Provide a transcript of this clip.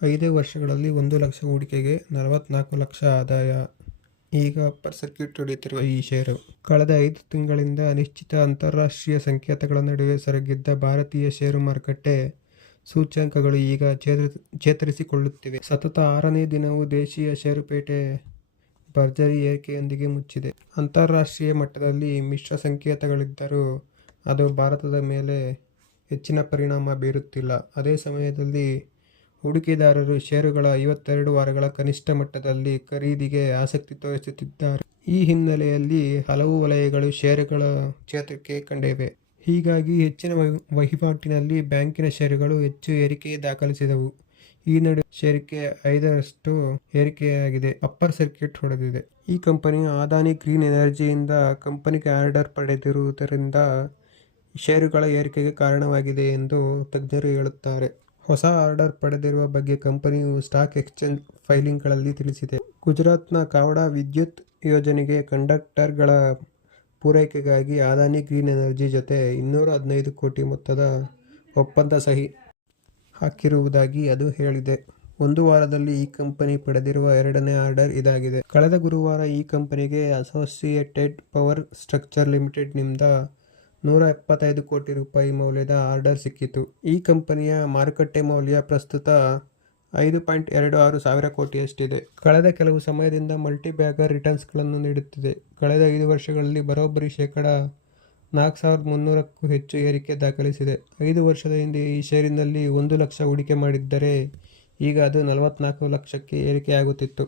5 ವರ್ಷಗಳಲ್ಲಿ 1 ಲಕ್ಷ ಹೂಡಿಕೆಗೆ 44 ಲಕ್ಷ ಆದಾಯ. ಈಗ ಅಪ್ಪರ್ ಸರ್ಕ್ಯೂಟ್ ಹೊಡೆಯುತ್ತಿರುವ ಈ ಷೇರು ಕಳೆದ 5 ತಿಂಗಳಿಂದ ಅನಿಶ್ಚಿತ ಅಂತಾರಾಷ್ಟ್ರೀಯ ಸಂಕೇತಗಳ ನಡುವೆ ಸರಗಿದ್ದ ಭಾರತೀಯ ಷೇರು ಮಾರುಕಟ್ಟೆ ಸೂಚ್ಯಂಕಗಳು ಈಗ ಚೇತರಿಸಿಕೊಳ್ಳುತ್ತಿವೆ. ಸತತ 6ನೇ ದಿನವೂ ದೇಶೀಯ ಷೇರುಪೇಟೆ ಭರ್ಜರಿ ಏರಿಕೆಯೊಂದಿಗೆ ಮುಚ್ಚಿದೆ. ಅಂತಾರಾಷ್ಟ್ರೀಯ ಮಟ್ಟದಲ್ಲಿ ಮಿಶ್ರ ಸಂಕೇತಗಳಿದ್ದರೂ ಅದು ಭಾರತದ ಮೇಲೆ ಹೆಚ್ಚಿನ ಪರಿಣಾಮ ಬೀರುತ್ತಿಲ್ಲ. ಅದೇ ಸಮಯದಲ್ಲಿ ಹೂಡಿಕೆದಾರರು ಷೇರುಗಳ 52 ವಾರಗಳ ಕನಿಷ್ಠ ಮಟ್ಟದಲ್ಲಿ ಖರೀದಿಗೆ ಆಸಕ್ತಿ ತೋರಿಸುತ್ತಿದ್ದಾರೆ. ಈ ಹಿನ್ನೆಲೆಯಲ್ಲಿ ಹಲವು ವಲಯಗಳು ಷೇರುಗಳ ಚೇತರಿಕೆ ಕಂಡಿವೆ. ಹೀಗಾಗಿ ಹೆಚ್ಚಿನ ವಹಿವಾಟಿನಲ್ಲಿ ಬ್ಯಾಂಕಿನ ಷೇರುಗಳು ಹೆಚ್ಚು ಏರಿಕೆ ದಾಖಲಿಸಿದವು. ಈ ನಡುವೆ ಷೇರಿಗೆ 5ರಷ್ಟು ಏರಿಕೆಯಾಗಿದೆ. ಅಪ್ಪರ್ ಸರ್ಕ್ಯೂಟ್ ಹೊಡೆದಿದೆ. ಈ ಕಂಪನಿಯು ಅದಾನಿ ಗ್ರೀನ್ ಎನರ್ಜಿಯಿಂದ ಕಂಪನಿಗೆ ಆರ್ಡರ್ ಪಡೆದಿರುವುದರಿಂದ ಷೇರುಗಳ ಏರಿಕೆಗೆ ಕಾರಣವಾಗಿದೆ ಎಂದು ತಜ್ಞರು ಹೇಳುತ್ತಾರೆ. ಹೊಸ ಆರ್ಡರ್ ಪಡೆದಿರುವ ಬಗ್ಗೆ ಕಂಪನಿಯು ಸ್ಟಾಕ್ ಎಕ್ಸ್ಚೇಂಜ್ ಫೈಲಿಂಗ್ಗಳಲ್ಲಿ ತಿಳಿಸಿದೆ. ಗುಜರಾತ್ನ ಕಾವಡಾ ವಿದ್ಯುತ್ ಯೋಜನೆಗೆ ಕಂಡಕ್ಟರ್ಗಳ ಪೂರೈಕೆಗಾಗಿ ಅದಾನಿ ಗ್ರೀನ್ ಎನರ್ಜಿ ಜೊತೆ 215 ಕೋಟಿ ಮೊತ್ತದ ಒಪ್ಪಂದ ಸಹಿ ಹಾಕಿರುವುದಾಗಿ ಅದು ಹೇಳಿದೆ. ಒಂದು ವಾರದಲ್ಲಿ ಈ ಕಂಪನಿ ಪಡೆದಿರುವ 2ನೇ ಆರ್ಡರ್ ಇದಾಗಿದೆ. ಕಳೆದ ಗುರುವಾರ ಈ ಕಂಪನಿಗೆ ಅಸೋಸಿಯೇಟೆಡ್ ಪವರ್ ಸ್ಟ್ರಕ್ಚರ್ ಲಿಮಿಟೆಡ್ನಿಂದ 175 ಕೋಟಿ ರೂಪಾಯಿ ಮೌಲ್ಯದ ಆರ್ಡರ್ ಸಿಕ್ಕಿತು. ಈ ಕಂಪನಿಯ ಮಾರುಕಟ್ಟೆ ಮೌಲ್ಯ ಪ್ರಸ್ತುತ 5.26 ಸಾವಿರ ಕೋಟಿಯಷ್ಟಿದೆ. ಕಳೆದ ಕೆಲವು ಸಮಯದಿಂದ ಮಲ್ಟಿಬ್ಯಾಗರ್ ರಿಟರ್ನ್ಸ್ಗಳನ್ನು ನೀಡುತ್ತಿದೆ. ಕಳೆದ 5 ವರ್ಷಗಳಲ್ಲಿ ಬರೋಬ್ಬರಿ ಶೇಕಡ 4,300ಕ್ಕೂ ಹೆಚ್ಚು ಏರಿಕೆ ದಾಖಲಿಸಿದೆ. 5 ವರ್ಷದ ಹಿಂದೆ ಈ ಷೇರಿನಲ್ಲಿ 1 ಲಕ್ಷ ಹೂಡಿಕೆ ಮಾಡಿದ್ದರೆ ಈಗ ಅದು 44 ಲಕ್ಷಕ್ಕೆ ಏರಿಕೆಯಾಗುತ್ತಿತ್ತು.